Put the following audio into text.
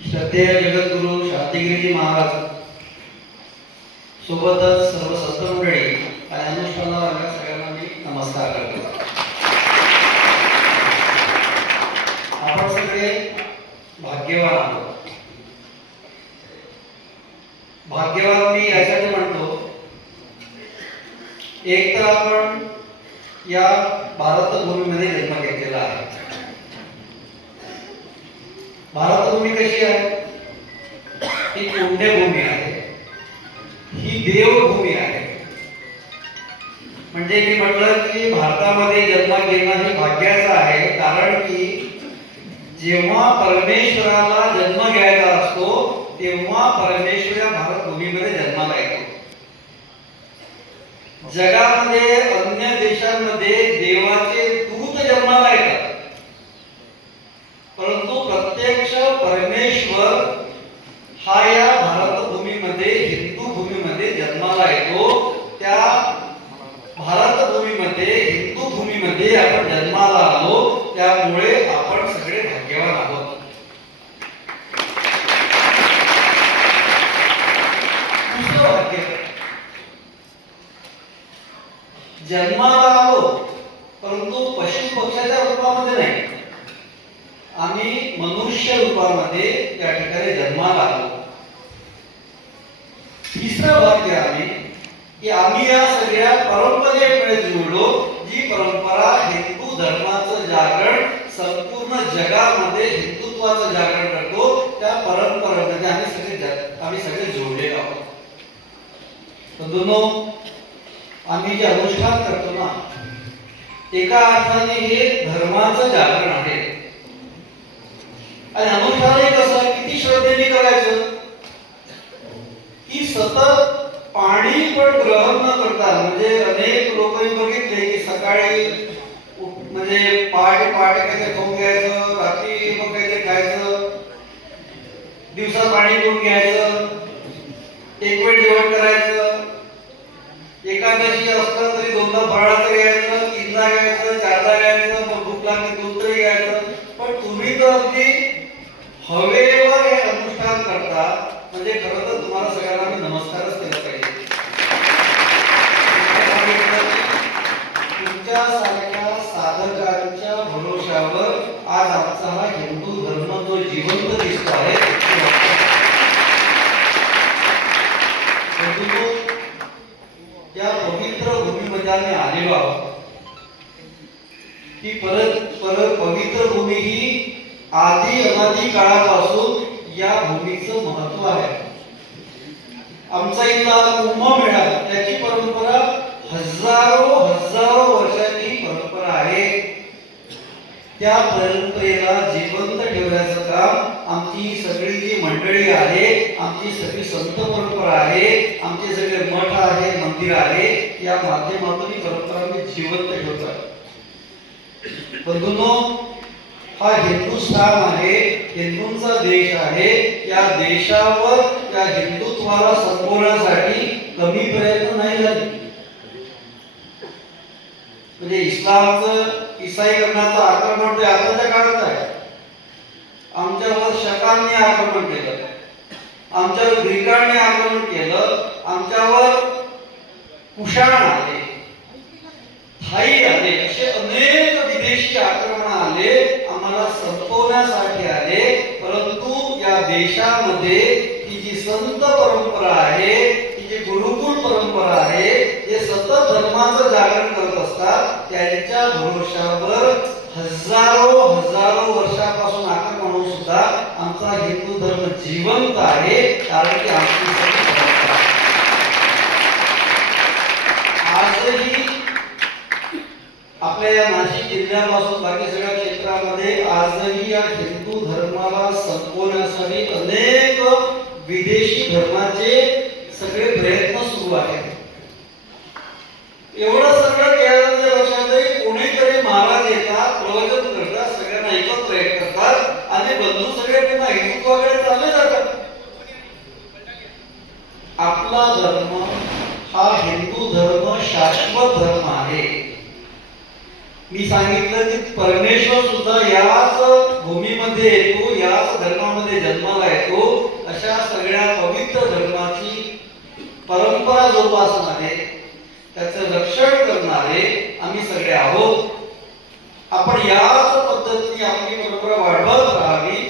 श्रद्धेय जगद्गुरु शांतिगिरीजी महाराज सोबतच सर्व संत मंडळी आणि अनुष्ठानाला आलेल्या सगळ्यांना मी नमस्कार करतो. आपण सगळे भाग्यवान आहोत. भाग्यवान मी यासाठी म्हणतो, एक तर आपण या भारतभूमीमध्ये जन्म घेतलेला आहे. भारतभूमी कशी आहे? ही पुण्यभूमी आहे, ही देवभूमी आहे. म्हणजे मी म्हटलं की भारतामध्ये जन्म घेणं हे भाग्याचं आहे, कारण की जेव्हा परमेश्वराला जन्म घ्यायचा असतो तेव्हा परमेश्वर या भारतभूमीमध्ये जन्माला येतो. जगामध्ये अन्य देशांमध्ये देवाचे दूत जन्माला येतात, परंतु प्रत्यक्ष परमेश्वर हा या भारतभूमीमध्ये हिंदू भूमीमध्ये जन्माला येतो. त्या भारतभूमीमध्ये हिंदू भूमीमध्ये आपण जन्माला आलो, त्यामुळे आपण सगळे भाग्यवान आहोत. दुसरं भाग्य, जन्माला आलो परंतु पशु पक्षाच्या रूपामध्ये नाही, आम्ही मनुष्य रूपामध्ये या ठिकाणी जन्माला आलो. तिसरं भाग्य आहे की आम्ही या सगळ्या परंपरेमुळे जुळलो, जी परंपरा हिंदू धर्माचं जागरण संपूर्ण जगामध्ये हिंदुत्वाचं जागरण करतो, त्या परंपरेमध्ये आम्ही सगळे जोडलेले आहोत. बंधूंनो, आम्ही जे अनुष्ठान करतो ना, एका अर्थाने हे धर्माचं जागरण आहे. आणि अनुष्ठान कसं किती श्रद्धेने करायचं की सतत पाणी पण ग्रहण न करता. म्हणजे अनेक लोक बघितले की सकाळी म्हणजे पहाटे काहीतरी खाऊन घ्यायचं, रात्री मग काहीतरी खायचं, दिवसा पाणी पिऊन घ्यायचं, एक वेळ जेवण करायचं, एकादशी असलं तरी दोनदा फळाचं घ्यायचं, तीनदा घ्यायचं, चारदा घ्यायचं, मग भूक लागली दोन तरी घ्यायचं. पण तुम्ही तर अगदी हवेवर हे अनुष्ठान करता, म्हणजे खरं तर तुम्हाला सगळ्यांना मी नमस्कारच केला पाहिजे. तुमच्या सारख्या साधकांच्या भरोशावर आज आमचा हा हिंदू धर्म जो जिवंत दिसतो आहे. या पवित्र भूमीमध्ये आम्ही आलेलो आहोत. ही पवित्र भूमी ही आदि अनादी काळापासून या भूमीचं महत्व आहे. आमचा इथला कुंभमेळा, त्याची परंपरा हजारो वर्षांची परंपरा आहे. त्या परंपरेला जिवंत ठेवण्याचं काम आमची सगळी जी मंडळी आहे, आमची सगळी संत परंपरा आहे, आमचे सगळे मठ आहे, मंदिर आहे, या माध्यमातून ही परंपरा आम्ही जिवंत ठेवतो. बंधूंनो, हा हिंदुस्थान आहे, हिंदूंचा देश आहे. या देशावर या हिंदुत्वाला संपवण्यासाठी कमी प्रयत्न नाही झाले. म्हणजे इसाईकरणाचं आक्रमण ते आताच्या काळात आहे. आमच्यावर शकांनी आक्रमण केलं, आमच्यावर ग्रीकांनी आक्रमण केलं, आमच्यावर कुशाण आले, थाई आले, असे अनेक विदेशी आक्रमण आले, आम्हाला संपवण्यासाठी आले. परंतु या देशामध्ये ही जी संत परंपरा आहे, ही जी गुरुकुल परंपरा आहे, जे सतत धर्माचं जागरण करत असतात, त्यांच्या भरोशावर हजारो वर्षापासून आक्रमण होऊन सुद्धा आमचा हिंदू धर्म जिवंत आहे. कारण की आमची परंपरा आजही आपल्या या नाशिक जिल्ह्यापासून बाकी सगळ्या क्षेत्रामध्ये आजही या हिंदू धर्माला संपवण्यासाठी अनेक विदेशी धर्माचे सगळे प्रयत्न सुरू आहेत. एवढं सगळं केल्यानंतर लक्षात येईल, कोणीतरी महाराज येतात, प्रवचन करतात, सगळ्यांना एकत्र करतात आणि बंधू सगळे पुन्हा हिंदुत्वाकडे चालले जातात. आपला धर्म हा हिंदू धर्म शाश्वत धर्म आहे. मी सांगितलं की परमेश्वर सुद्धा याच भूमीमध्ये येतो, याच धर्मामध्ये धर्मामध्ये जन्माला येतो अशा सगळ्या पवित्र धर्माची परंपरा जोपासणारे, त्याचं रक्षण करणारे आम्ही सगळे आहोत. आपण याच पद्धतीने आपली परंपरा वाढवत राहावी